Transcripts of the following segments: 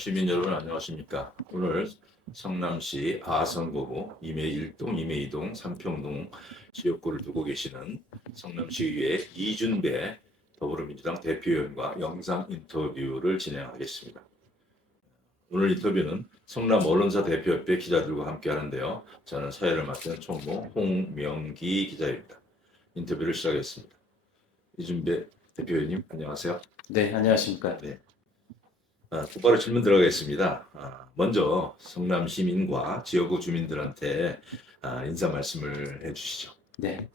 시민 여러분 안녕하십니까? 오늘 성남시 아성구구 임해 1동, 임해 2동, 삼평동 지역구를 두고 계시는 성남시의회 이준배 더불어민주당 대표위원과 영상 인터뷰를 진행하겠습니다. 오늘 인터뷰는 성남 언론사 대표협회 기자들과 함께 하는데요. 저는 사회를 맡은 총무 홍명기 기자입니다. 인터뷰를 시작하겠습니다. 이준배 대표위원님 안녕하세요. 네, 안녕하십니까. 네. 곧바로 질문 들어가겠습니다. 먼저 성남 시민과 지역구 주민들한테 인사 말씀을 해주시죠. 네,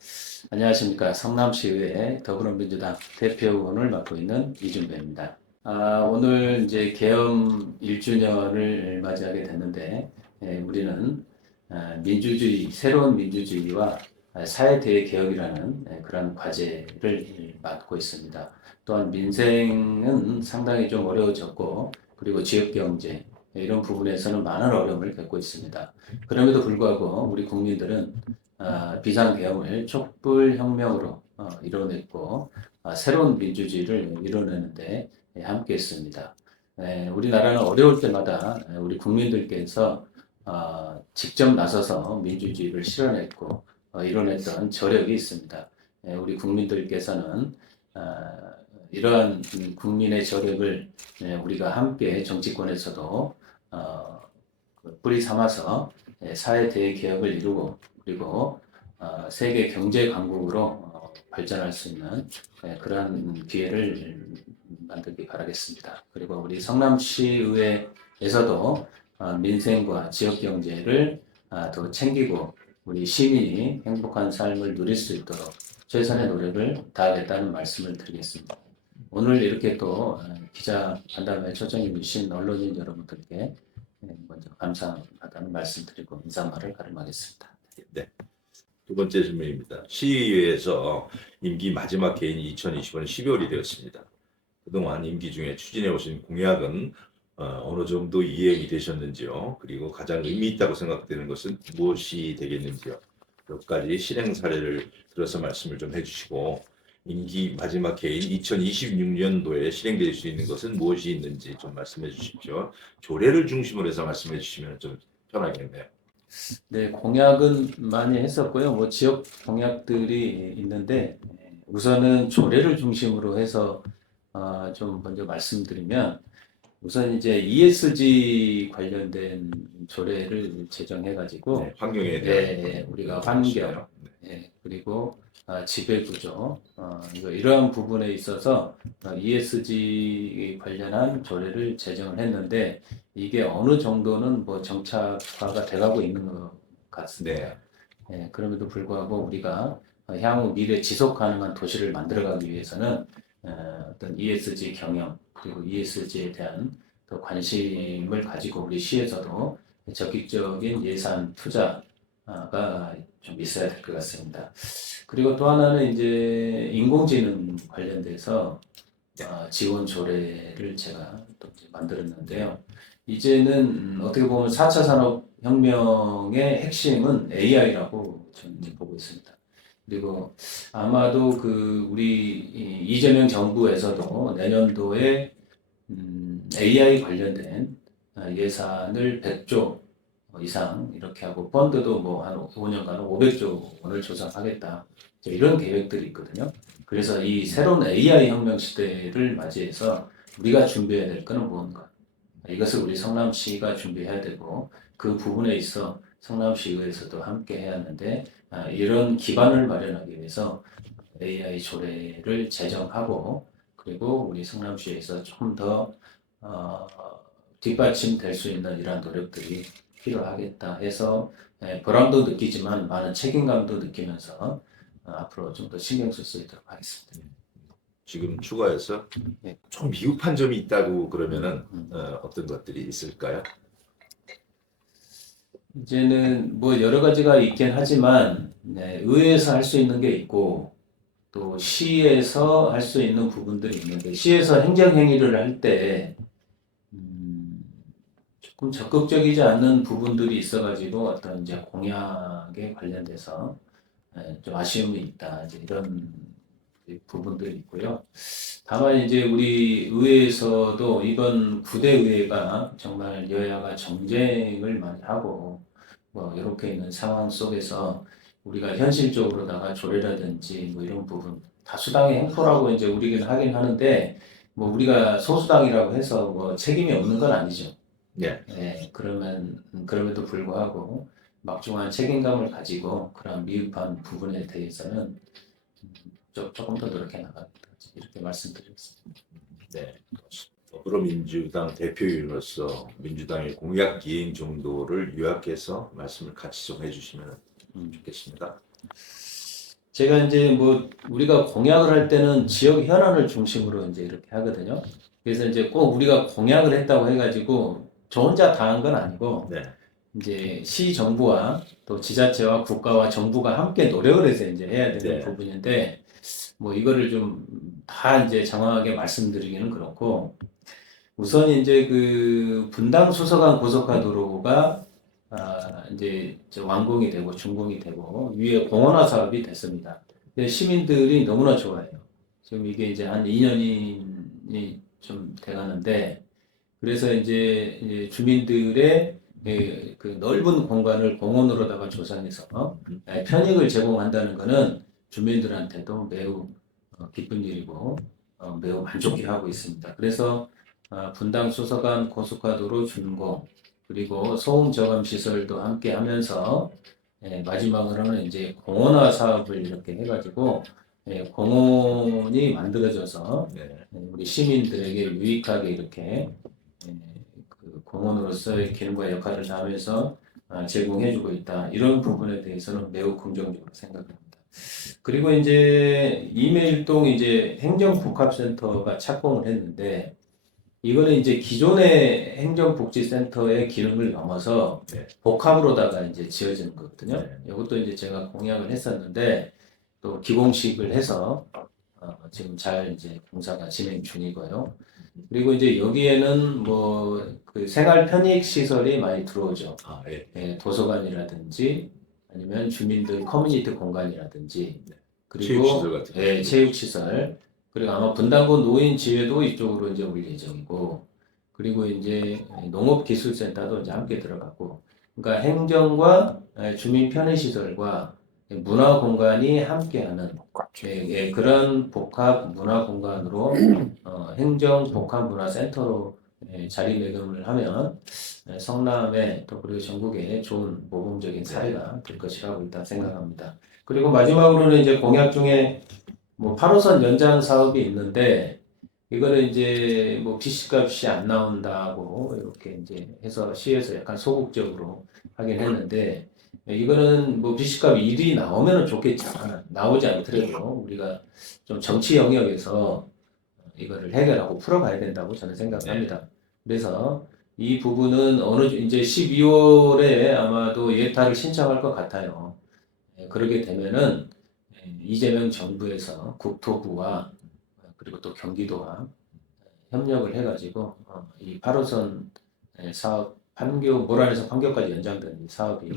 안녕하십니까. 성남시의회 더불어민주당 대표의원을 맡고 있는 이준배입니다. 오늘 이제 개엄 1주년을 맞이하게 됐는데, 우리는 민주주의, 새로운 민주주의와 사회대의 개혁이라는 그런 과제를 맡고 있습니다. 또한 민생은 상당히 좀 어려워졌고, 그리고 지역경제, 이런 부분에서는 많은 어려움을 겪고 있습니다. 그럼에도 불구하고 우리 국민들은 비상계엄을 촛불혁명으로 이뤄냈고, 새로운 민주주의를 이뤄내는데 함께했습니다. 우리나라는 어려울 때마다 우리 국민들께서 직접 나서서 민주주의를 실현했고 이뤄냈던 저력이 있습니다. 우리 국민들께서는 이러한 국민의 저력을 우리가 함께 정치권에서도 뿌리 삼아서 사회 대개혁을 이루고 그리고 세계 경제 강국으로 발전할 수 있는 그러한 기회를 만들기 바라겠습니다. 그리고 우리 성남시의회에서도 민생과 지역 경제를 더 챙기고 우리 시민이 행복한 삶을 누릴 수 있도록 최선의 노력을 다하겠다는 말씀을 드리겠습니다. 오늘 이렇게 또 기자 간담회 초청해 주신 언론인 여러분들께 먼저 감사하다는 말씀드리고 인사말을 가름하겠습니다. 네. 두 번째 질문입니다. 시의회에서 임기 마지막 개인이 2020년 12월이 되었습니다. 그동안 임기 중에 추진해 오신 공약은 어느 정도 이행이 되셨는지요? 그리고 가장 의미 있다고 생각되는 것은 무엇이 되겠는지요? 몇 가지 실행 사례를 들어서 말씀을 좀 해주시고 임기 마지막 해인 2026년도에 실행될 수 있는 것은 무엇이 있는지 좀 말씀해 주십시오. 조례를 중심으로 해서 말씀해 주시면 좀 편하겠네요. 네, 공약은 많이 했었고요. 뭐 지역 공약들이 있는데 우선은 조례를 중심으로 해서 좀 먼저 말씀드리면 우선 이제 ESG 관련된 조례를 제정해가지고 네, 환경에 대한 우리가 환경 그리고 지배구조 이러한 부분에 있어서 ESG 관련한 조례를 제정을 했는데 이게 어느 정도는 뭐 정착화가 돼가고 있는 것 같습니다. 그럼에도 불구하고 우리가 향후 미래 지속 가능한 도시를 만들어가기 위해서는 어떤 ESG 경영 그리고 ESG에 대한 더 관심을 가지고 우리 시에서도 적극적인 예산 투자가 좀 있어야 될 것 같습니다. 그리고 또 하나는 이제 인공지능 관련돼서 지원 조례를 제가 또 이제 만들었는데요. 이제는 어떻게 보면 4차 산업혁명의 핵심은 AI라고 저는 이제 보고 있습니다. 그리고 아마도 우리 이재명 정부에서도 내년도에 AI 관련된 예산을 100조 이상 이렇게 하고 펀드도 뭐 한 5년간 500조 원을 조성하겠다. 이런 계획들이 있거든요. 그래서 이 새로운 AI 혁명 시대를 맞이해서 우리가 준비해야 될 것은 무언가. 이것을 우리 성남시가 준비해야 되고 그 부분에 있어 성남시의회에서도 함께 해야 하는데 이런 기반을 마련하기 위해서 AI 조례를 제정하고 그리고 우리 성남시에서 조금 더 뒷받침될 수 있는 이러한 노력들이 필요하겠다 해서 보람도 느끼지만 많은 책임감도 느끼면서 앞으로 좀 더 신경 쓸 수 있도록 하겠습니다. 지금 추가해서 좀 미흡한 점이 있다고 그러면은 어떤 것들이 있을까요? 이제는 뭐 여러 가지가 있긴 하지만 의회에서 할 수 있는 게 있고 또 시에서 할 수 있는 부분들이 있는데 시에서 행정행위를 할 때 조금 적극적이지 않는 부분들이 있어가지고 어떤 이제 공약에 관련돼서 좀 아쉬움이 있다 이제 이런 부분들이 있고요. 다만 이제 우리 의회에서도 이번 9대 의회가 정말 여야가 정쟁을 많이 하고 뭐 이렇게 있는 상황 속에서 우리가 현실적으로다가 조례라든지 뭐 이런 부분 다수당의 행포라고 이제 우리는 하긴 하는데 뭐 우리가 소수당이라고 해서 뭐 책임이 없는 건 아니죠. 네. 그럼에도 불구하고 막중한 책임감을 가지고 그런 미흡한 부분에 대해서는 조금 더 노력해 나가겠다 이렇게 말씀드리겠습니다. 네. 더불어민주당 대표인으로서 민주당의 공약 이행 정도를 요약해서 말씀을 같이 좀 해주시면 좋겠습니다. 제가 이제 뭐 우리가 공약을 할 때는 지역 현안을 중심으로 이제 이렇게 하거든요. 그래서 이제 꼭 우리가 공약을 했다고 해가지고 저 혼자 다 한 건 아니고 네. 이제 시 정부와 또 지자체와 국가와 정부가 함께 노력을 해서 이제 해야 되는 네. 부분인데 뭐 이거를 좀 다 이제 장황하게 말씀드리기는 그렇고 우선 이제 그 분당 수서간 고속화도로가 이제 완공이 되고 준공이 되고 위에 공원화 사업이 됐습니다. 근데 시민들이 너무나 좋아해요. 지금 이게 이제 한 2년이 좀 돼가는데 그래서 이제 주민들의 그 넓은 공간을 공원으로다가 조성해서 편익을 제공한다는 것은 주민들한테도 매우 기쁜 일이고 매우 만족해하고 있습니다. 그래서 분당 수서간 고속화도로 준공 그리고 소음 저감 시설도 함께 하면서 마지막으로는 이제 공원화 사업을 이렇게 해가지고 공원이 만들어져서 네. 우리 시민들에게 유익하게 이렇게 그 공원으로서의 기능과 역할을 다하면서 제공해주고 있다. 이런 부분에 대해서는 매우 긍정적으로 생각합니다. 그리고 이제 이메일동 이제 행정복합센터가 착공을 했는데 이거는 이제 기존의 행정복지센터의 기능을 넘어서 네. 복합으로다가 이제 지어지는 거거든요. 네. 이것도 이제 제가 공약을 했었는데 또 기공식을 해서 지금 잘 이제 공사가 진행 중이고요. 그리고 이제 여기에는 뭐 그 생활 편익 시설이 많이 들어오죠. 예. 도서관이라든지 아니면 주민들 커뮤니티 공간이라든지 그리고 체육시설 같은 거. 체육시설 그리고 아마 분당구 노인 지회도 이쪽으로 이제 올 예정이고 그리고 이제 농업기술센터도 이제 함께 들어가고 그러니까 행정과 주민 편의시설과 문화 공간이 함께하는 그런 복합 문화 공간으로 행정 복합 문화 센터로 자리매김을 하면 성남에 또 그리고 전국에 좋은 모범적인 사례가 될 것이라고 일단 생각합니다. 그리고 마지막으로는 이제 공약 중에 뭐 8호선 연장 사업이 있는데 이거는 이제 뭐 BC값이 안 나온다고 이렇게 이제 해서 시에서 약간 소극적으로 하긴 했는데 이거는 뭐 BC값 1이 나오면은 좋겠지만 나오지 않더라도 우리가 좀 정치 영역에서 이거를 해결하고 풀어가야 된다고 저는 생각합니다. 그래서 이 부분은 이제 12월에 아마도 예타를 신청할 것 같아요. 그러게 되면은 이재명 정부에서 국토부와 그리고 또 경기도와 협력을 해가지고 이 8호선 사업 모란에서 판교까지 연장되는 이 사업이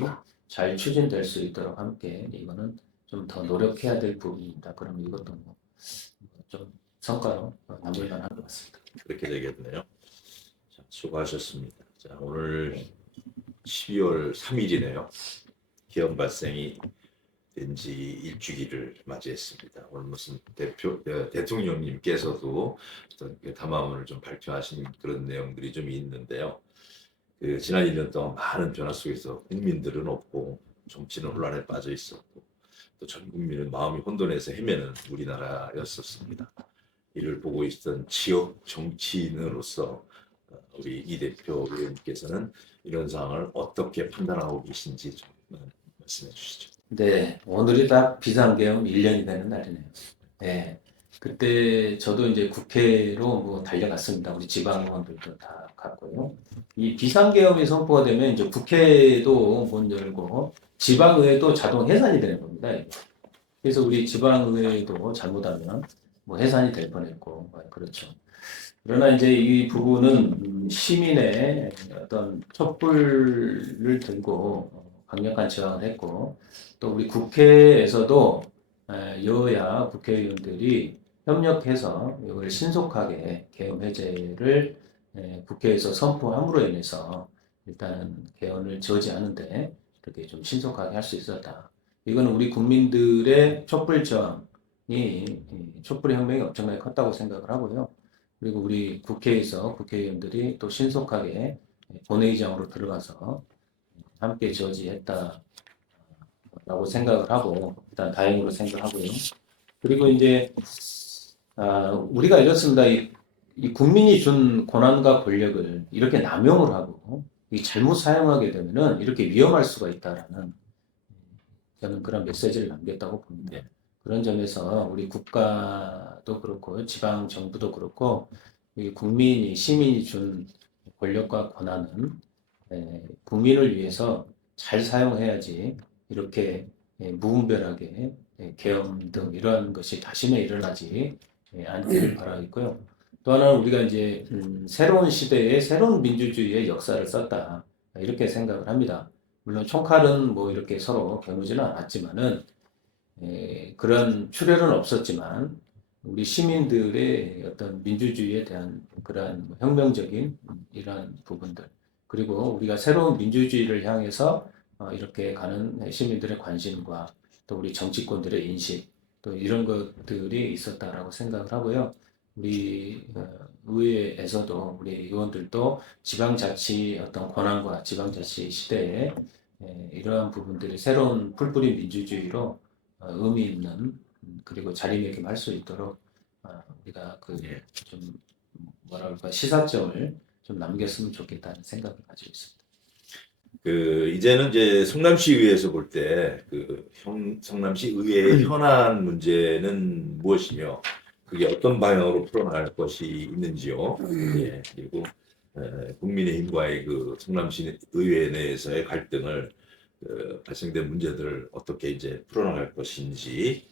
잘 추진될 수 있도록 함께 이거는 좀 더 노력해야 될 부분입니다. 그럼 이것도 좀 성과로 남을 만할 것 같습니다. 그렇게 되겠네요. 자, 수고하셨습니다. 자, 오늘 12월 3일이네요. 기업 발생이 된 지 일주기를 맞이했습니다. 오늘 무슨 대통령님께서도 어떤 담화문을 좀 발표하신 그런 내용들이 좀 있는데요. 그 지난 1년 동안 많은 변화 속에서 국민들은 없고 정치는 혼란에 빠져 있었고 또 전 국민은 마음이 혼돈해서 헤매는 우리나라였었습니다. 이를 보고 있던 지역 정치인으로서 우리 이 대표 의원님께서는 이런 상황을 어떻게 판단하고 계신지 좀 말씀해 주시죠. 네, 오늘이 딱 비상계엄 1년이 되는 날이네요. 네, 그때 저도 이제 국회로 뭐 달려갔습니다. 우리 지방의원들도 다 갔고요. 이 비상계엄이 선포가 되면 이제 국회도 문 열고 지방의회도 자동 해산이 되는 겁니다. 이게. 그래서 우리 지방의회도 잘못하면 뭐 해산이 될 뻔했고 그렇죠. 그러나 이제 이 부분은 시민의 어떤 촛불을 들고 강력한 저항을 했고 또 우리 국회에서도 여야 국회의원들이 협력해서 이걸 신속하게 계엄 해제를 국회에서 선포함으로 인해서 일단은 개헌을 저지하는데 이렇게 좀 신속하게 할 수 있었다. 이거는 우리 국민들의 촛불 저항이 이 촛불의 혁명이 엄청나게 컸다고 생각을 하고요. 그리고 우리 국회에서 국회의원들이 또 신속하게 본회의장으로 들어가서 함께 저지했다라고 생각을 하고 일단 다행으로 생각하고요. 그리고 이제 우리가 이렇습니다. 이 국민이 준 권한과 권력을 이렇게 남용을 하고 이 잘못 사용하게 되면은 이렇게 위험할 수가 있다라는 저는 그런 메시지를 남겼다고 봅니다. 네. 그런 점에서 우리 국가도 그렇고 지방 정부도 그렇고 이 국민이 시민이 준 권력과 권한은 국민을 위해서 잘 사용해야지 이렇게 무분별하게 계엄 등 이러한 것이 다시는 일어나지 않기를 바라겠고요. 또 하나는 우리가 이제 새로운 시대에 새로운 민주주의의 역사를 썼다 이렇게 생각을 합니다. 물론 총칼은 뭐 이렇게 서로 겨누지는 않았지만은 그런 출혈은 없었지만 우리 시민들의 어떤 민주주의에 대한 그러한 혁명적인 이러한 부분들 그리고 우리가 새로운 민주주의를 향해서 이렇게 가는 시민들의 관심과 또 우리 정치권들의 인식 또 이런 것들이 있었다라고 생각을 하고요. 우리 의회에서도 우리 의원들도 지방자치 어떤 권한과 지방자치 시대에 이러한 부분들이 새로운 풀뿌리 민주주의로 의미 있는 그리고 자리매김할 수 있도록 우리가 그 좀 뭐랄까 시사점을 좀 남겼으면 좋겠다는 생각을 가지고 있습니다. 이제는 이제 성남시의회에서 볼 때 성남시 의회의 현안 문제는 무엇이며 그게 어떤 방향으로 풀어나갈 것이 있는지요. 예, 그리고 국민의힘과의 그 성남시 의회 내에서의 갈등을 발생된 문제들을 어떻게 이제 풀어나갈 것인지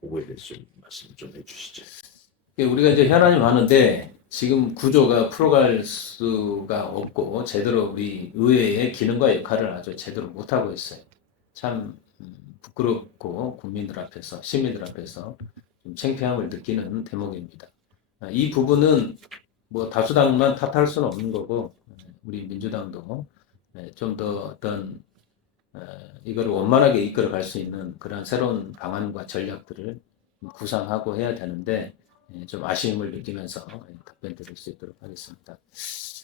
그거에 대해서 좀 말씀 좀 해주시죠. 우리가 이제 현안이 많은데 지금 구조가 풀어갈 수가 없고 제대로 우리 의회의 기능과 역할을 아주 제대로 못하고 있어요. 참 부끄럽고 국민들 앞에서 시민들 앞에서 좀 창피함을 느끼는 대목입니다. 이 부분은 뭐 다수당만 탓할 수는 없는 거고 우리 민주당도 좀 더 어떤 이걸 원만하게 이끌어 갈 수 있는 그런 새로운 방안과 전략들을 구상하고 해야 되는데 좀 아쉬움을 느끼면서 답변 드릴 수 있도록 하겠습니다.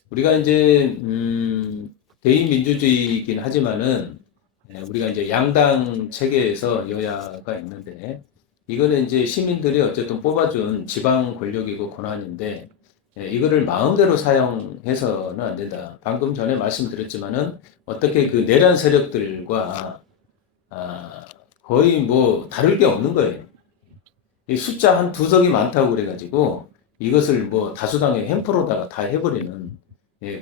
우리가 이제 대의 민주주의이긴 하지만은 우리가 이제 양당 체계에서 여야가 있는데 이거는 이제 시민들이 어쨌든 뽑아준 지방 권력이고 권한인데 이거를 마음대로 사용해서는 안 된다. 방금 전에 말씀드렸지만은 어떻게 그 내란 세력들과 거의 뭐 다를 게 없는 거예요. 이 숫자 한 두 석이 많다고 그래가지고 이것을 뭐 다수당의 횡포로다가 다 해버리는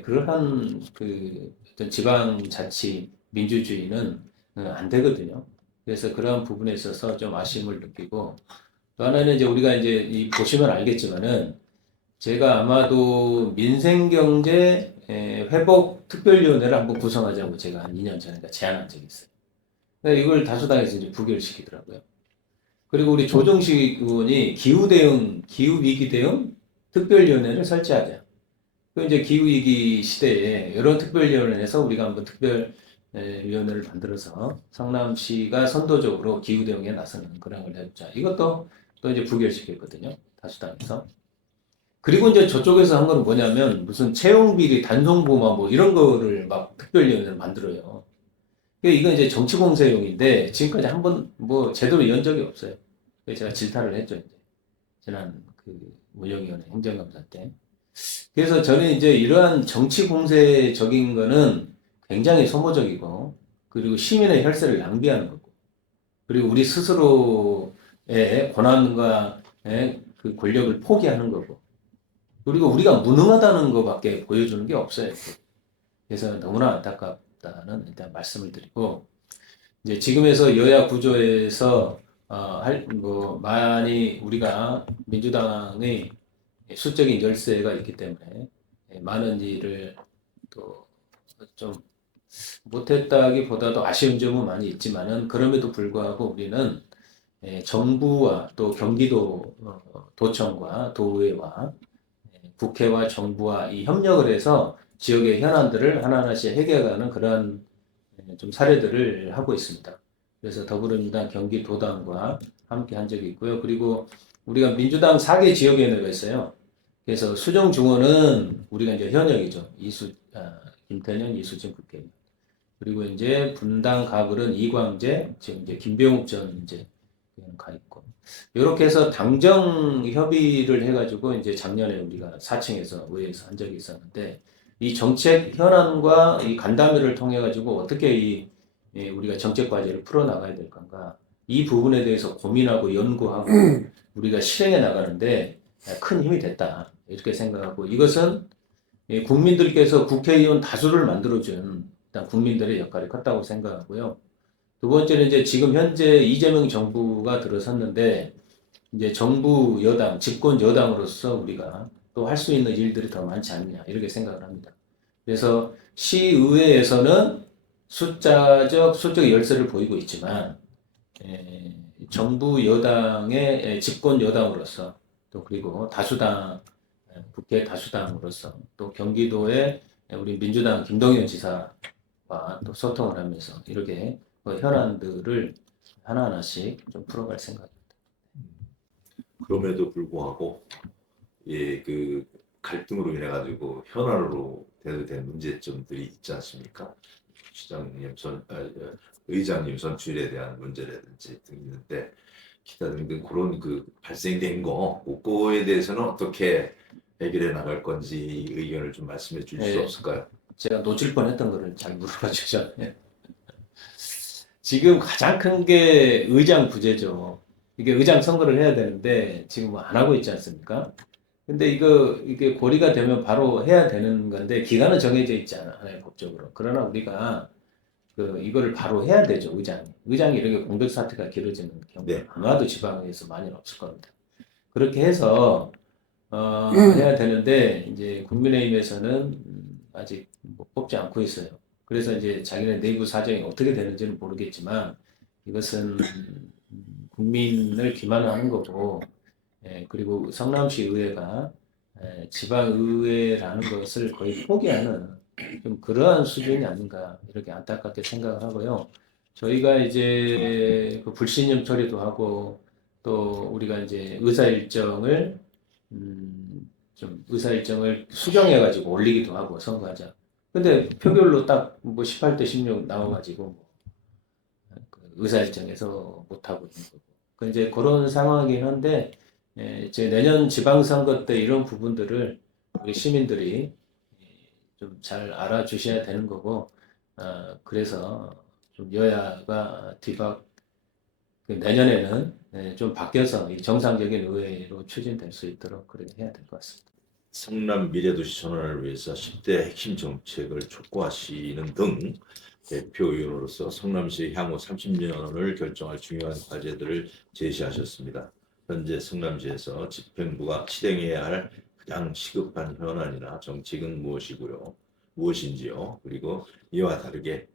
그러한 그 어떤 지방자치 민주주의는 안 되거든요. 그래서 그러한 부분에 있어서 좀 아쉬움을 느끼고 또 하나는 이제 우리가 이제 보시면 알겠지만은 제가 아마도 민생경제 회복 특별위원회를 한번 구성하자고 제가 한 2년 전에 제안한 적이 있어요. 근데 이걸 다수당에서 이제 부결시키더라고요. 그리고 우리 조정식 의원이 기후위기 대응 특별위원회를 설치하자. 그 이제 기후위기 시대에 이런 특별위원회에서 우리가 한번 특별위원회를 만들어서 성남시가 선도적으로 기후대응에 나서는 그런 걸 해보자. 이것도 또 이제 부결시켰거든요. 다수당에서. 그리고 이제 저쪽에서 한 거는 뭐냐면 무슨 채용비리 단속부마 뭐 이런 거를 막 특별위원회를 만들어요. 이건 이제 정치 공세용인데 지금까지 한 번 뭐 제대로 연 적이 없어요. 그래서 제가 질타를 했죠. 이제 지난 그 운영위원회 행정감사 때. 그래서 저는 이제 이러한 정치 공세적인 거는 굉장히 소모적이고 그리고 시민의 혈세를 낭비하는 거고 그리고 우리 스스로의 권한과 그 권력을 포기하는 거고 그리고 우리가 무능하다는 것밖에 보여주는 게 없어요. 그래서 너무나 안타깝다는 일단 말씀을 드리고 이제 지금에서 여야 구조에서 많이 우리가 민주당의 수적인 열세가 있기 때문에 많은 일을 또 좀 못했다기보다도 아쉬운 점은 많이 있지만은 그럼에도 불구하고 우리는 정부와 또 경기도 도청과 도의회와 국회와 정부와 이 협력을 해서 지역의 현안들을 하나하나씩 해결하는 그러한 좀 사례들을 하고 있습니다. 그래서 더불어민주당 경기도당과 함께 한 적이 있고요. 그리고 우리가 민주당 4개 지역위원회가 있어요. 그래서 수정 중원은 우리가 이제 현역이죠. 김태년, 이수진 국회의원. 그리고 이제 분당 가불은 이광재, 지금 이제 김병욱 전 이제 가 있고. 이렇게 해서 당정 협의를 해가지고 이제 작년에 우리가 4층에서 의회에서 한 적이 있었는데 이 정책 현안과 이 간담회를 통해 가지고 어떻게 우리가 정책 과제를 풀어 나가야 될 건가 이 부분에 대해서 고민하고 연구하고 우리가 실행해 나가는데 큰 힘이 됐다 이렇게 생각하고 이것은 국민들께서 국회의원 다수를 만들어준 일단 국민들의 역할이 컸다고 생각하고요. 두 번째는 이제 지금 현재 이재명 정부가 들어섰는데 이제 정부 여당, 집권 여당으로서 우리가 또 할 수 있는 일들이 더 많지 않냐 이렇게 생각을 합니다. 그래서 시의회에서는 수적 열세를 보이고 있지만 정부 여당의 집권 여당으로서 또 그리고 다수당 국회 다수당으로서 또 경기도의 우리 민주당 김동연 지사와 또 소통을 하면서 이렇게 현안들을 하나하나씩 좀 풀어갈 생각입니다. 그럼에도 불구하고 그 갈등으로 인해 가지고 현안으로 대두된 문제점들이 있지 않습니까? 의장님 선출에 대한 문제라든지 등 있는데 기타 등등 그런 발생된 거 그거에 대해서는 어떻게 해결해 나갈 건지 의견을 좀 말씀해 주실 수 없을까요? 제가 놓칠 뻔했던 거를 잘 물어봐 주셨네요. 지금 가장 큰 게 의장 부재죠. 이게 의장 선거를 해야 되는데 지금 안 하고 있지 않습니까? 근데 이게 고리가 되면 바로 해야 되는 건데 기간은 정해져 있지 않아요, 법적으로. 그러나 우리가 이거를 바로 해야 되죠, 의장이. 의장이 이렇게 공백 사태가 길어지는 경우는 네. 아마도 지방에서 많이 없을 겁니다. 그렇게 해서 해야 되는데 이제 국민의힘에서는 아직 뽑지 않고 있어요. 그래서 이제 자기네 내부 사정이 어떻게 되는지는 모르겠지만 이것은 국민을 기만하는 거고 그리고 성남시 의회가 지방의회라는 것을 거의 포기하는 좀 그러한 수준이 아닌가 이렇게 안타깝게 생각을 하고요. 저희가 이제 그 불신임 처리도 하고 또 우리가 이제 의사 일정을 수정해 가지고 올리기도 하고 선거하자. 근데 표결로 딱 뭐 18대 16 나와가지고 의사 일정에서 못 하고 있는 거고. 이제 그런 상황이긴 한데 이제 내년 지방선거 때 이런 부분들을 우리 시민들이 좀 잘 알아주셔야 되는 거고, 그래서 좀 여야가 내년에는 좀 바뀌어서 이 정상적인 의회로 추진될 수 있도록 그렇게 해야 될 것 같습니다. 성남 미래도시 전환을 위해서 10대 핵심 정책을 촉구하시는 등 대표의원으로서 성남시의 향후 30년을 결정할 중요한 과제들을 제시하셨습니다. 현재 성남시에서 집행부가 실행해야 할 가장 시급한 현안이나 정책은 무엇인지요? 그리고 이와 다르게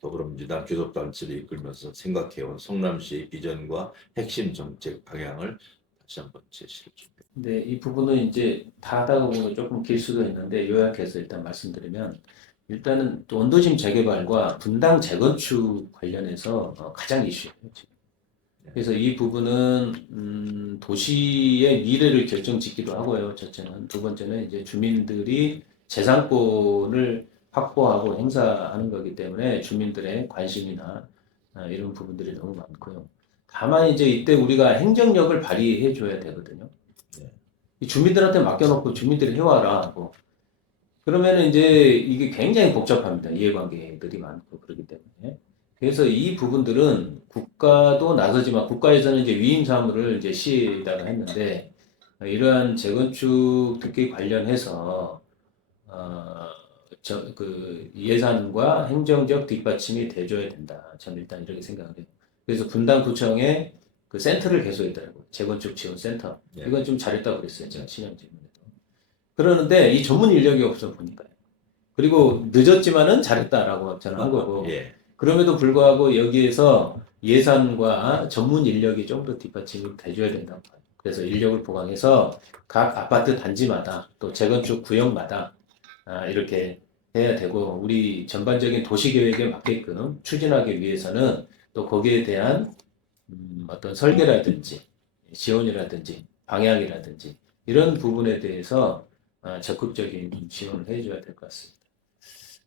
더불어민주당 교섭단체를 이끌면서 생각해온 성남시의 비전과 핵심 정책 방향을 다시 한번 제시해 줍니다. 근데 이 부분은 이제 다 하다가 보면 조금 길 수도 있는데 요약해서 일단 말씀드리면 일단은 또 원도심 재개발과 분당 재건축 관련해서 가장 이슈예요. 지금. 그래서 이 부분은 도시의 미래를 결정짓기도 하고요. 첫째는 두 번째는 이제 주민들이 재산권을 확보하고 행사하는 거기 때문에 주민들의 관심이나 이런 부분들이 너무 많고요. 다만 이제 이때 우리가 행정력을 발휘해 줘야 되거든요. 이 주민들한테 맡겨놓고 주민들이 해와라 하고 그러면은 이제 이게 굉장히 복잡합니다. 이해관계들이 많고 그렇기 때문에. 그래서 이 부분들은 국가도 나서지만 국가에서는 이제 위임 사무를 이제 시에다가 했는데 이러한 재건축 특히 관련해서 예산과 행정적 뒷받침이 돼줘야 된다. 저는 일단 이렇게 생각을 해요. 그래서 분당구청에 그 센터를 개소했더라고요. 재건축 지원 센터. 이건 좀 잘했다고 그랬어요. 제가 신형 질문에도. 그러는데 이 전문 인력이 없어 보니까요. 그리고 늦었지만은 잘했다라고 저는 한 거고. 그럼에도 불구하고 여기에서 예산과 전문 인력이 좀 더 뒷받침이 돼줘야 된다고 봐요. 그래서 인력을 보강해서 각 아파트 단지마다 또 재건축 구역마다 이렇게 해야 되고 우리 전반적인 도시 계획에 맞게끔 추진하기 위해서는 또 거기에 대한 어떤 설계라든지 지원이라든지 방향이라든지 이런 부분에 대해서 적극적인 좀 지원을 해줘야 될 것 같습니다.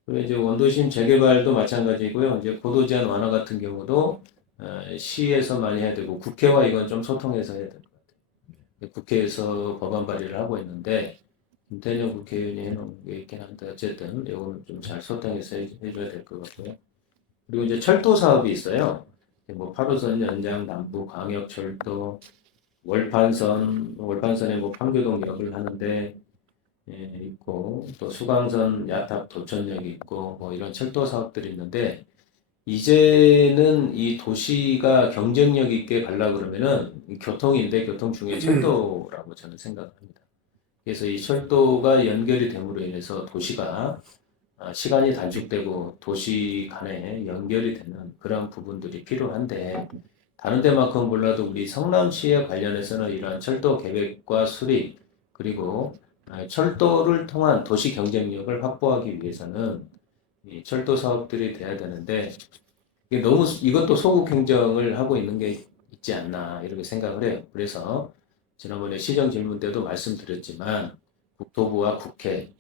그리고 이제 원도심 재개발도 마찬가지고요. 이제 고도 제한 완화 같은 경우도 시에서 많이 해야 되고 국회와 이건 좀 소통해서 해야 될 것 같아요. 국회에서 법안 발의를 하고 있는데 김태년 국회의원이 해놓은 게 있긴 한데 어쨌든 이거는 좀 잘 소통해서 해줘야 될 것 같고요. 그리고 이제 철도 사업이 있어요. 뭐 8호선 연장 남부 광역철도 월판선에 뭐 판교동역을 하는데 있고 또 수강선 야탑 도천역이 있고 뭐 이런 철도 사업들이 있는데 이제는 이 도시가 경쟁력 있게 가려고 그러면은 이 교통인데 교통 중에 철도라고 저는 생각합니다. 그래서 이 철도가 연결이 됨으로 인해서 도시가 시간이 단축되고 도시 간에 연결이 되는 그런 부분들이 필요한데 다른 데만큼 몰라도 우리 성남시에 관련해서는 이러한 철도 계획과 수립 그리고 철도를 통한 도시 경쟁력을 확보하기 위해서는 이 철도 사업들이 돼야 되는데 이게 너무 이것도 소국 행정을 하고 있는 게 있지 않나 이렇게 생각을 해요. 그래서 지난번에 시정 질문 때도 말씀드렸지만 국토부와 국회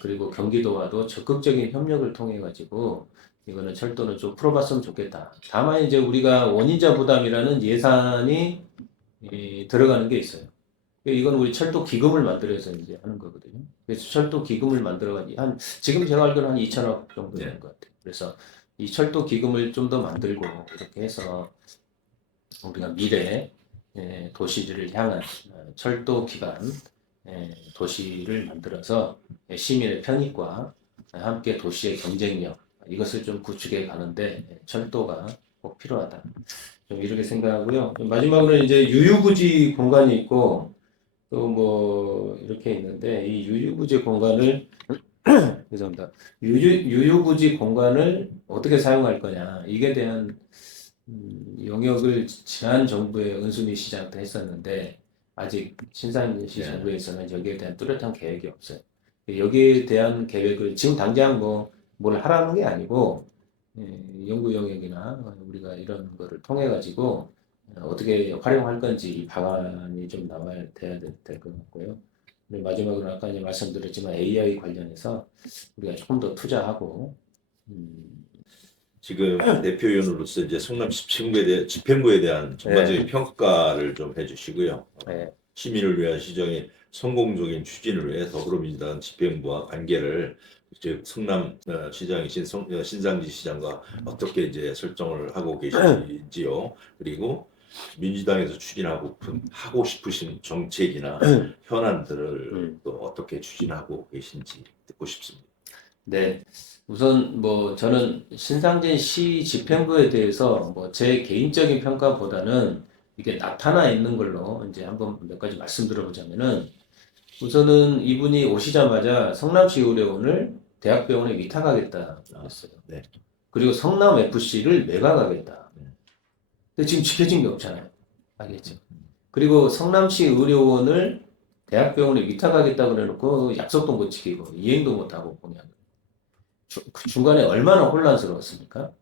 그리고 경기도와도 적극적인 협력을 통해 가지고 이거는 철도는 좀 풀어봤으면 좋겠다. 다만 이제 우리가 원인자 부담이라는 예산이 들어가는 게 있어요. 이건 우리 철도 기금을 만들어서 이제 하는 거거든요. 그래서 철도 기금을 만들어가지고 지금 제가 알기로는 한 2천억 정도 되는 것 같아요. 그래서 이 철도 기금을 좀 더 만들고 이렇게 해서 우리가 미래 도시를 향한 철도 기반 도시를 만들어서 시민의 편익과 함께 도시의 경쟁력 이것을 좀 구축해 가는데 철도가 꼭 필요하다. 좀 이렇게 생각하고요. 마지막으로 이제 유유부지 공간이 있고 또 뭐 이렇게 있는데 이 유유부지 공간을 죄송합니다. 유유부지 공간을 어떻게 사용할 거냐 이게 대한 영역을 지난 정부의 은수미 시장 때 했었는데 아직 신상시 정부에서는 여기에 대한 뚜렷한 계획이 없어요. 여기에 대한 계획을 지금 당장 뭐 뭘 하라는 게 아니고 연구 영역이나 우리가 이런 거를 통해 가지고 어떻게 활용할 건지 방안이 좀 나와야 돼야 될 것 같고요. 그리고 마지막으로 아까 이제 말씀드렸지만 AI 관련해서 우리가 조금 더 투자하고 지금 대표위원으로서 이제 성남 집행부에 대한 전반적인 평가를 좀 해주시고요. 네. 시민을 위한 시정의 성공적인 추진을 위해 더불어민주당 집행부와 관계를 이제 성남 시장이신 신상지 시장과 어떻게 이제 설정을 하고 계신지요. 그리고 민주당에서 하고 싶으신 정책이나 현안들을 또 어떻게 추진하고 계신지 듣고 싶습니다. 네. 우선 뭐 저는 신상진 시 집행부에 대해서 뭐 제 개인적인 평가보다는 이게 나타나 있는 걸로 이제 한번 몇 가지 말씀드려보자면은 우선은 이분이 오시자마자 성남시 의료원을 대학병원에 위탁하겠다고 했어요. 네. 그리고 성남 FC를 매각하겠다. 근데 지금 지켜진 게 없잖아요. 알겠죠? 그리고 성남시 의료원을 대학병원에 위탁하겠다고 그래놓고 약속도 못 지키고 이행도 못하고 그냥 그 중간에 얼마나 혼란스러웠습니까?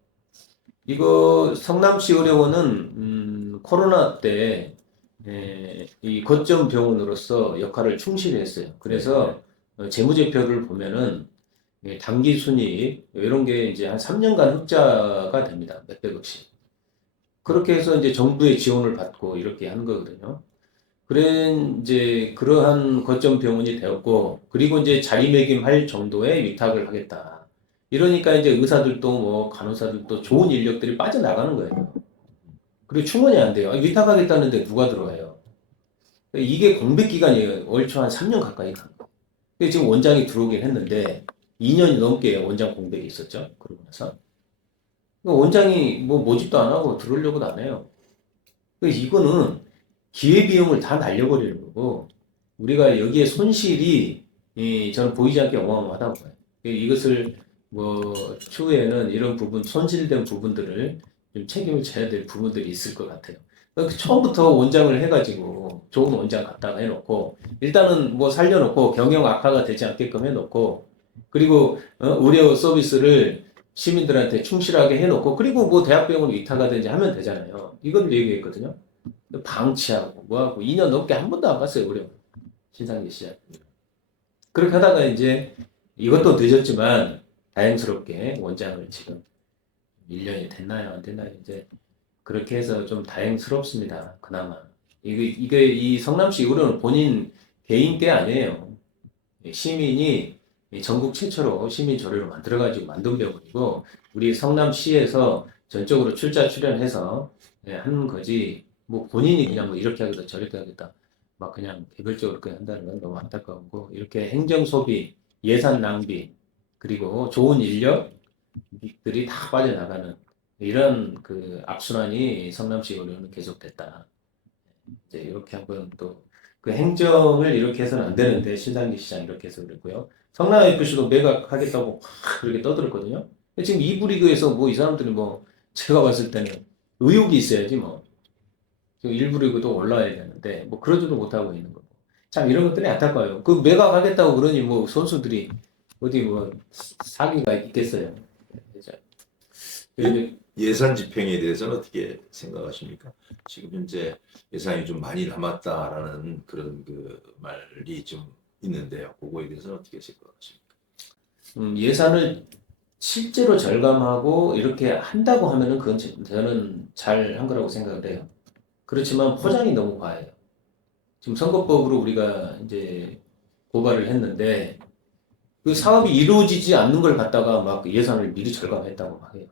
이거 성남시 의료원은 코로나 때 이 거점 병원으로서 역할을 충실히 했어요. 그래서 재무제표를 보면은 당기 순이익 이런 게 이제 한 3년간 흑자가 됩니다. 몇백억씩. 그렇게 해서 이제 정부의 지원을 받고 이렇게 한 거거든요. 그래 이제 그러한 거점 병원이 되었고 그리고 이제 자리매김할 정도의 위탁을 하겠다. 이러니까 이제 의사들도 뭐 간호사들도 좋은 인력들이 빠져나가는 거예요. 그리고 충원이 안 돼요. 위탁하겠다는데 누가 들어와요? 이게 공백 기간이에요. 얼추 한 3년 가까이 간 거. 근데 지금 원장이 들어오긴 했는데 2년이 넘게 원장 공백이 있었죠. 그러고 나서 원장이 뭐 모집도 안 하고 들어오려고도 안 해요. 이거는 기회비용을 다 날려버리는 거고 우리가 여기에 손실이 저는 보이지 않게 어마어마하다고 봐요. 이것을 뭐 추후에는 이런 부분 손실된 부분들을 좀 책임을 져야 될 부분들이 있을 것 같아요. 그러니까 처음부터 원장을 해가지고 좋은 원장 갖다가 해놓고 일단은 뭐 살려놓고 경영 악화가 되지 않게끔 해놓고 그리고 의료 서비스를 시민들한테 충실하게 해놓고 그리고 뭐 대학병원 위탁하든지 하면 되잖아요. 이걸 얘기했거든요. 방치하고 뭐하고 2년 넘게 한 번도 안 갔어요. 의료 신상기 시장. 그렇게 하다가 이제 이것도 늦었지만 다행스럽게 원장을 지금 1년이 됐나요? 안 됐나요? 이제 그렇게 해서 좀 다행스럽습니다. 그나마. 이게 이 성남시 의료는 본인 개인 게 아니에요. 시민이 이 전국 최초로 시민 조례를 만들어가지고 만든 병원이고 우리 성남시에서 전적으로 출연해서 하는 거지 뭐 본인이 그냥 뭐 이렇게 하겠다 저렇게 하겠다 막 그냥 개별적으로 그냥 한다는 건 너무 안타까우고 이렇게 행정 소비, 예산 낭비 그리고 좋은 인력들이 다 빠져나가는 이런 그 악순환이 성남시 의료는 계속됐다. 이제 이렇게 한번 또 그 행정을 이렇게 해서는 안 되는데 신상기 시장 이렇게 해서 그랬고요. 성남 FC도 매각하겠다고 막 그렇게 떠들었거든요. 근데 지금 2부 리그에서 뭐 이 사람들이 뭐 제가 봤을 때는 의욕이 있어야지 뭐 지금 1부 리그도 올라와야 되는데 뭐 그러지도 못하고 있는 거고 참 이런 것들이 안타까워요. 그 매각하겠다고 그러니 뭐 선수들이 어디 뭐 사기가 있겠어요. 그죠? 예산 집행에 대해서는 어떻게 생각하십니까? 지금 현재 예산이 좀 많이 남았다라는 그런 그 말이 좀 있는데요. 그거에 대해서는 어떻게 생각하십니까? 예산을 실제로 절감하고 이렇게 한다고 하면은 그건 저는 잘 한 거라고 생각을 해요. 그렇지만 포장이 너무 과해요. 지금 선거법으로 우리가 이제 고발을 했는데 그 사업이 이루어지지 않는 걸 갖다가 막 예산을 미리 절감했다고 막 해요.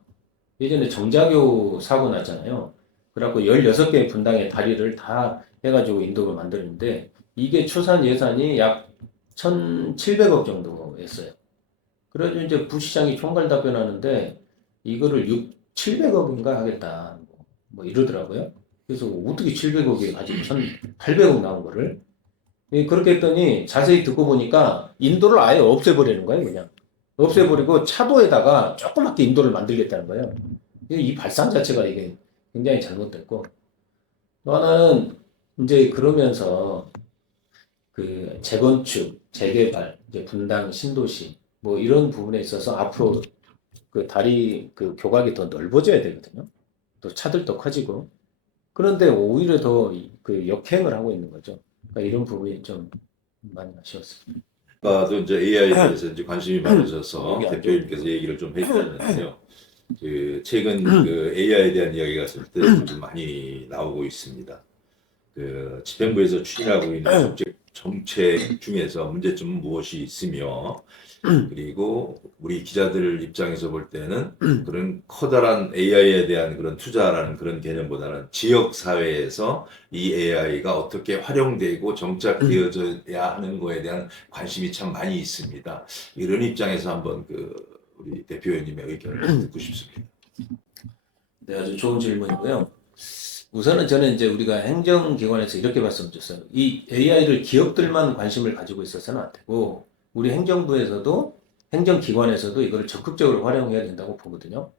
예전에 정자교 사고 났잖아요. 그래갖고 16개 분당의 다리를 다 해가지고 인도로 만들었는데 이게 추산 예산이 약 1,700억 정도였어요. 그래서 이제 부시장이 총괄 답변하는데 이거를 700억인가 하겠다. 뭐 이러더라고요. 그래서 어떻게 700억이 가지고 1,800억 나온 거를 그렇게 했더니 자세히 듣고 보니까 인도를 아예 없애버리는 거예요, 그냥. 없애버리고 차도에다가 조그맣게 인도를 만들겠다는 거예요. 이 발상 자체가 이게 굉장히 잘못됐고 또 하나는 이제 그러면서 그 재건축, 재개발, 이제 분당 신도시 뭐 이런 부분에 있어서 앞으로 그 다리 그 교각이 더 넓어져야 되거든요. 또 차들도 커지고 그런데 오히려 더 그 역행을 하고 있는 거죠. 그러니까 이런 부분이 좀 많이 아쉬웠습니다. 아까도 이제 AI에 대해서 이제 관심이 많으셔서 여기 안 대표님께서 얘기를 좀 해주셨는데요. 그 최근 그 AI에 대한 이야기가 있을 때 좀 많이 나오고 있습니다. 그 집행부에서 추진하고 있는 정책 중에서 문제점은 무엇이 있으며 그리고 우리 기자들 입장에서 볼 때는 그런 커다란 AI에 대한 그런 투자라는 그런 개념보다는 지역 사회에서 이 AI가 어떻게 활용되고 정착되어져야 하는 거에 대한 관심이 참 많이 있습니다. 이런 입장에서 한번 그 우리 대표님의 의견을 듣고 싶습니다. 네, 아주 좋은 질문이고요. 우선은 저는 이제 우리가 행정기관에서 이렇게 봤으면 좋겠어요. 이 AI를 기업들만 관심을 가지고 있어서는 안 되고, 우리 행정부에서도, 행정기관에서도 이걸 적극적으로 활용해야 된다고 보거든요.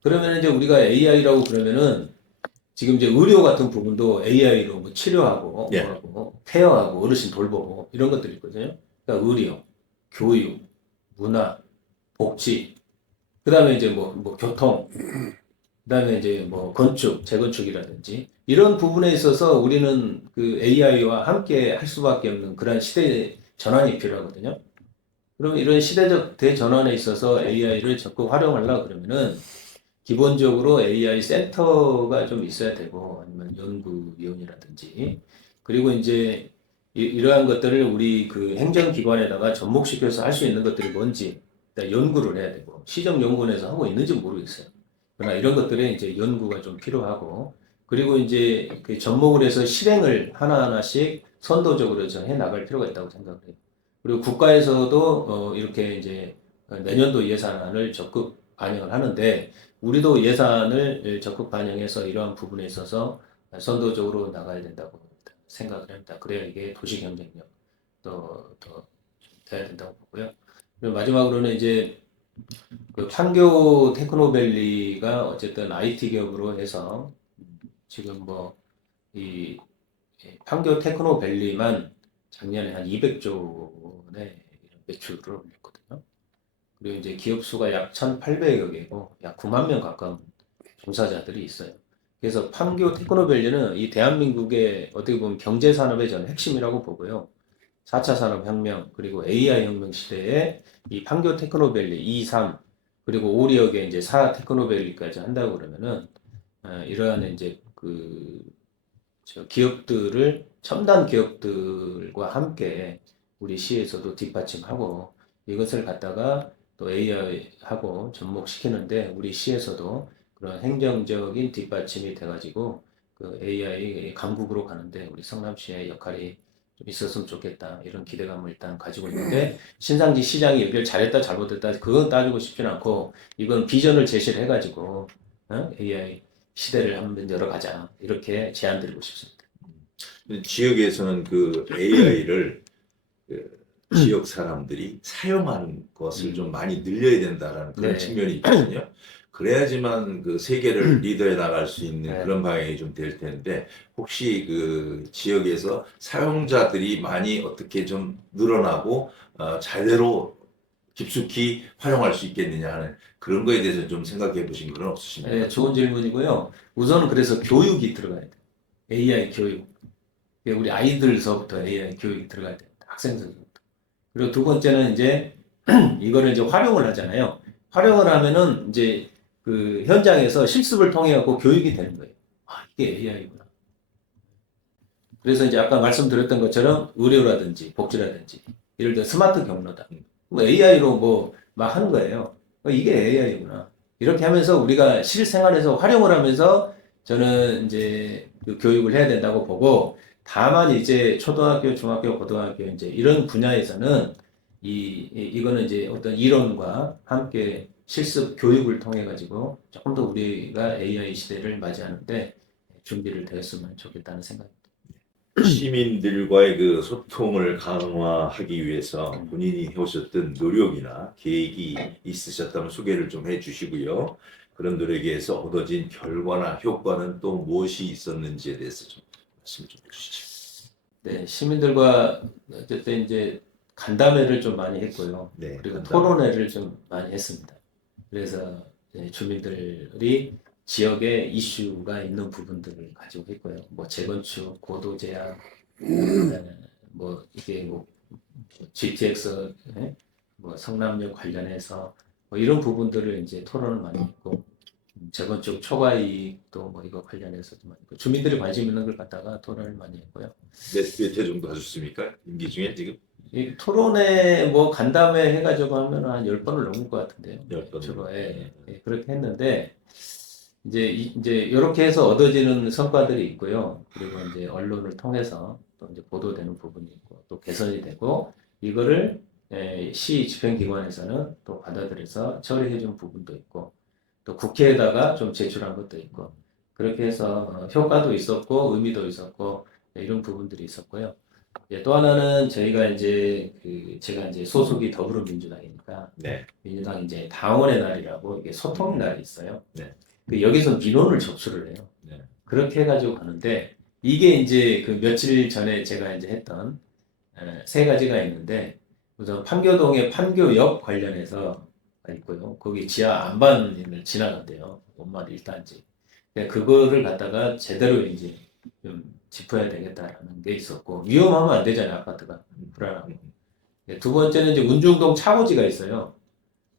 그러면 이제 우리가 AI라고 그러면은 지금 이제 의료 같은 부분도 AI로 뭐 치료하고, 예. 뭐하고, 케어하고, 어르신 돌보고, 이런 것들이 있거든요. 그러니까 의료, 교육, 문화, 복지, 그 다음에 이제 뭐 교통, 그다음에 이제 뭐 건축, 재건축이라든지 이런 부분에 있어서 우리는 그 AI와 함께 할 수밖에 없는 그런 시대 전환이 필요하거든요. 그럼 이런 시대적 대전환에 있어서 AI를 적극 활용하려고 그러면은 기본적으로 AI 센터가 좀 있어야 되고 아니면 연구위원이라든지 그리고 이제 이러한 것들을 우리 그 행정기관에다가 접목시켜서 할 수 있는 것들이 뭔지 일단 연구를 해야 되고 시정연구원에서 하고 있는지 모르겠어요. 그러나 이런 것들에 이제 연구가 좀 필요하고 그리고 이제 그 접목을 해서 실행을 하나하나씩 선도적으로 해 나갈 필요가 있다고 생각을 해요. 그리고 국가에서도 이렇게 이제 내년도 예산안을 적극 반영을 하는데 우리도 예산을 적극 반영해서 이러한 부분에 있어서 선도적으로 나가야 된다고 생각을 합니다. 그래야 이게 도시 경쟁력 더 돼야 된다고 보고요. 그리고 마지막으로는 이제 그 판교 테크노밸리가 어쨌든 IT 기업으로 해서 지금 뭐 이 판교 테크노밸리만 작년에 한 200조 원의 매출을 올렸거든요. 그리고 이제 기업 수가 약 1,800여 개고 약 9만 명 가까운 종사자들이 있어요. 그래서 판교 테크노밸리는 이 대한민국의 어떻게 보면 경제 산업의 전 핵심이라고 보고요. 4차 산업혁명 그리고 AI 혁명 시대에 이 판교 테크노밸리 2, 3 그리고 오리역에 이제 4 테크노밸리까지 한다고 그러면은 이러한 이제 저 기업들을 첨단 기업들과 함께 우리 시에서도 뒷받침하고 이것을 갖다가 또 AI하고 접목시키는데 우리 시에서도 그런 행정적인 뒷받침이 돼가지고 그 AI 강국으로 가는데 우리 성남시의 역할이 좀 있었으면 좋겠다 이런 기대감을 일단 가지고 있는데 신상지 시장이 여기를 잘했다 잘못했다 그건 따지고 싶진 않고 이건 비전을 제시를 해가지고 AI 시대를 한번 열어가자 이렇게 제안드리고 싶습니다. 지역에서는 그 AI를 지역 사람들이 사용하는 것을 좀 많이 늘려야 된다라는 그런 네. 측면이 있거든요. 그래야지만 그 세계를 리더해 나갈 수 있는 네. 그런 방향이 좀 될 텐데, 혹시 그 지역에서 사용자들이 많이 어떻게 좀 늘어나고, 제대로 깊숙이 활용할 수 있겠느냐 하는 그런 거에 대해서 좀 생각해 보신 건 없으십니까? 네, 좋은 질문이고요. 우선은 그래서 교육이 들어가야 돼요. AI 교육. 우리 아이들서부터 AI 교육이 들어가야 돼요. 학생들부터. 그리고 두 번째는 이제 이거를 이제 활용을 하잖아요. 활용을 하면은 이제 그 현장에서 실습을 통해 갖고 교육이 되는 거예요. 아, 이게 AI구나. 그래서 이제 아까 말씀드렸던 것처럼 의료라든지 복지라든지 예를 들어 스마트 경로다. 뭐 AI로 뭐 막 하는 거예요. 이게 AI구나. 이렇게 하면서 우리가 실생활에서 활용을 하면서 저는 이제 그 교육을 해야 된다고 보고 다만 이제 초등학교, 중학교, 고등학교 이제 이런 분야에서는 이거는 이제 어떤 이론과 함께 실습 교육을 통해 가지고 조금 더 우리가 AI 시대를 맞이하는데 준비를 되었으면 좋겠다는 생각. 시민들과의 그 소통을 강화하기 위해서 본인이 해오셨던 노력이나 계획이 있으셨다면 소개를 좀 해주시고요. 그런 노력에서 얻어진 결과나 효과는 또 무엇이 있었는지에 대해서 좀 말씀 좀 해주시죠. 네, 시민들과 어쨌든 이제 간담회를 좀 많이 했고요. 네, 그리고 간담회. 토론회를 좀 많이 했습니다. 그래서 주민들이 지역에 이슈가 있는 부분들을 가지고 있고요. 뭐 재건축, 고도 제한, 그다음에 뭐 이게 뭐 GTX, 뭐 성남역 관련해서 뭐 이런 부분들을 이제 토론을 많이 했고 재건축 초과 이익도 뭐 이거 관련해서도 많이 했고 주민들이 관심 있는 걸 갖다가 토론을 많이 했고요. 몇 회 정도 하셨습니까? 임기 중에 지금 이 토론회 뭐 간담회 해가지고 하면 한 10번을 넘을 것 같은데요. 10번. 주로 그렇게 했는데 이제 이렇게 해서 얻어지는 성과들이 있고요. 그리고 이제 언론을 통해서 또 이제 보도되는 부분이 있고 또 개선이 되고 이거를 시 집행기관에서는 또 받아들여서 처리해 준 부분도 있고 또 국회에다가 좀 제출한 것도 있고 그렇게 해서 효과도 있었고 의미도 있었고 이런 부분들이 있었고요. 또 하나는 저희가 이제 제가 이제 소속이 더불어민주당이니까 네. 민주당 이제 당원의 날이라고 이게 소통의 날이 있어요. 네. 여기서 민원을 접수를 해요. 네. 그렇게 해가지고 가는데 이게 이제 그 며칠 전에 제가 이제 했던 세 가지가 있는데 우선 판교동의 판교역 관련해서 있고요. 거기 지하 안반을 지나간대요. 원마을 1단지. 그거를 갖다가 제대로 이제 좀 짚어야 되겠다라는 게 있었고 위험하면 안 되잖아요. 아파트가 불안하고. 두 번째는 이제 운중동 차고지가 있어요.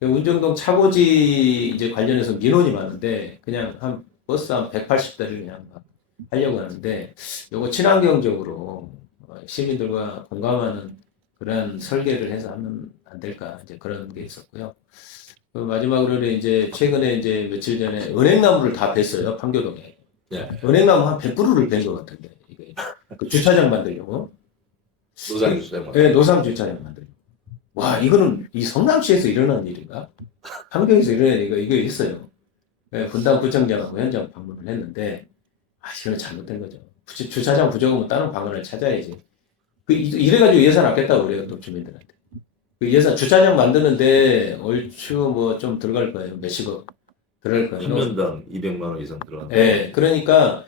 운정동 차고지 이제 관련해서 민원이 많은데 그냥 한 버스 한 180대를 그냥 막 하려고 하는데 요거 친환경적으로 시민들과 공감하는 그런 설계를 해서 하면 안 될까 이제 그런 게 있었고요. 마지막으로 이제 최근에 이제 며칠 전에 은행나무를 다 뱄어요 판교동에. 네. 은행나무 한 100그루를 뱄 것 같은데 이게 그 주차장 만들려고. 노상 주차장. 네, 노상 주차장 만들려고. 와, 이거는 이 성남시에서 일어난 일인가? 판교에서 일어난 일인가? 이거 있어요. 분당구청장하고 현장 방문을 했는데, 이거는 잘못된 거죠. 주차장 부족하면 다른 방안을 찾아야지. 이래가지고 예산 아꼈다고 그래요, 또 주민들한테. 그 예산 주차장 만드는데 얼추 뭐 좀 들어갈 거예요. 몇십억 들어갈 거예요. 한 년당 200만 원 이상 들어간다. 예, 그러니까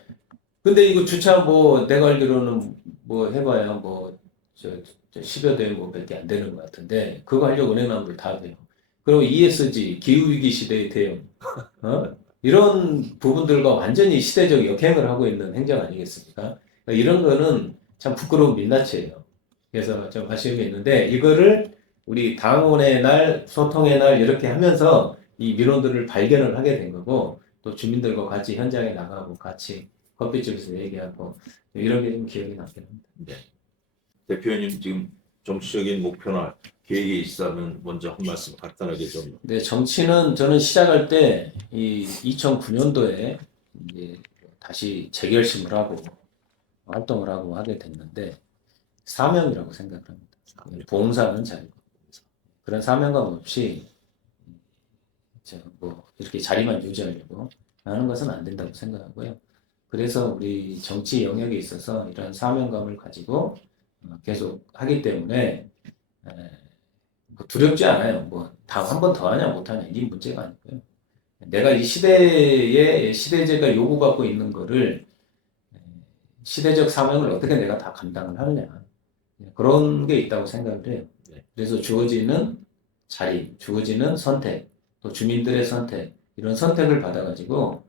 근데 이거 주차 뭐 내가 알기로는 뭐 해봐야 뭐저 10여 대 뭐밖에 안 되는 것 같은데 그거 하려고 은행나무를 다 돼요. 그리고 ESG 기후위기 시대의 대응 이런 부분들과 완전히 시대적 역행을 하고 있는 행정 아니겠습니까? 그러니까 이런 거는 참 부끄러운 민낯이에요. 그래서 좀 아쉬움이 있는데 이거를 우리 당원의 날, 소통의 날 이렇게 하면서 이 민원들을 발견을 하게 된 거고 또 주민들과 같이 현장에 나가고 같이 커피집에서 얘기하고 이런 게 좀 기억이 남긴 합니다. 네. 대표님 지금 정치적인 목표나 계획이 있다면 먼저 한 말씀 간단하게 좀. 네, 정치는 저는 시작할 때 이 2009년도에 이제 다시 재결심을 하고 활동을 하고 하게 됐는데 사명이라고 생각을 합니다. 봉사는 자유고 그런 사명감 없이 뭐 이렇게 자리만 유지하려고 하는 것은 안 된다고 생각하고요. 그래서 우리 정치 영역에 있어서 이런 사명감을 가지고 계속 하기 때문에 뭐 두렵지 않아요. 뭐 다 한 번 더 하냐 못 하냐 이 문제가 아니고요. 내가 이 시대에 시대제가 요구받고 있는 거를 시대적 사명을 어떻게 내가 다 감당을 하느냐 그런 게 있다고 생각을 해요. 그래서 주어지는 자리, 주어지는 선택, 또 주민들의 선택 이런 선택을 받아가지고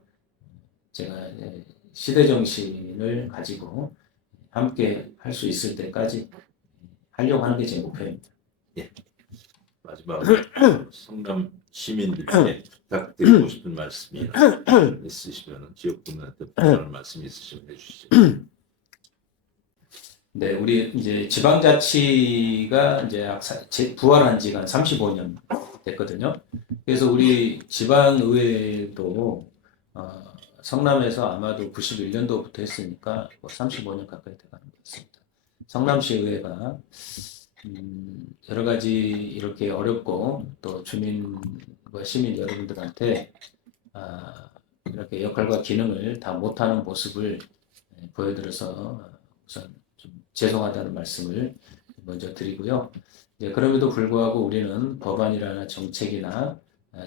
제가 이제 시대 정신을 가지고 함께 할 수 있을 때까지 하려고 하는 게 제 목표입니다. 예. 마지막으로 성남 시민들께 부탁드리고 싶은 말씀이 있으시면 지역분들한테 부탁하는 말씀이 있으시면 해주시죠. 네, 우리 이제 지방자치가 이제 부활한 지가 한 35년 됐거든요. 그래서 우리 지방의회도 성남에서 아마도 91년도부터 했으니까 뭐 35년 가까이 돼가는 것 같습니다. 성남시 의회가 여러 가지 이렇게 어렵고 또 주민과 시민 여러분들한테 이렇게 역할과 기능을 다 못하는 모습을 보여드려서 우선 좀 죄송하다는 말씀을 먼저 드리고요. 그럼에도 불구하고 우리는 법안이나 정책이나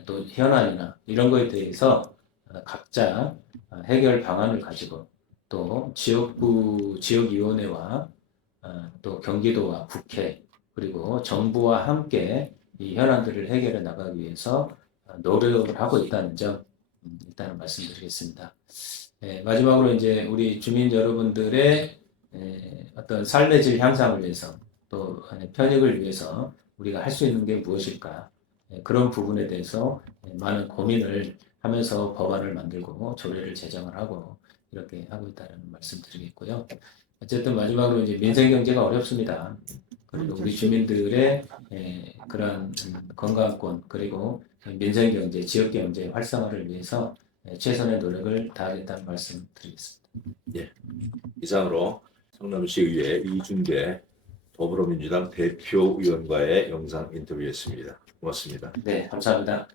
또 현안이나 이런 거에 대해서 각자 해결 방안을 가지고 또 지역구 지역위원회와 또 경기도와 국회 그리고 정부와 함께 이 현안들을 해결해 나가기 위해서 노력을 하고 있다는 점 일단은 말씀드리겠습니다. 마지막으로 이제 우리 주민 여러분들의 어떤 삶의 질 향상을 위해서 또 편익을 위해서 우리가 할 수 있는 게 무엇일까 그런 부분에 대해서 많은 고민을 하면서 법안을 만들고 조례를 제정을 하고 이렇게 하고 있다는 말씀드리겠고요. 어쨌든 마지막으로 이제 민생 경제가 어렵습니다. 그리고 우리 주민들의 그런 건강권 그리고 민생 경제, 지역 경제 활성화를 위해서 최선의 노력을 다하겠다는 말씀 드리겠습니다. 예. 이상으로 성남시의회 이준배 더불어민주당 대표위원과의 영상 인터뷰였습니다. 고맙습니다. 네, 감사합니다.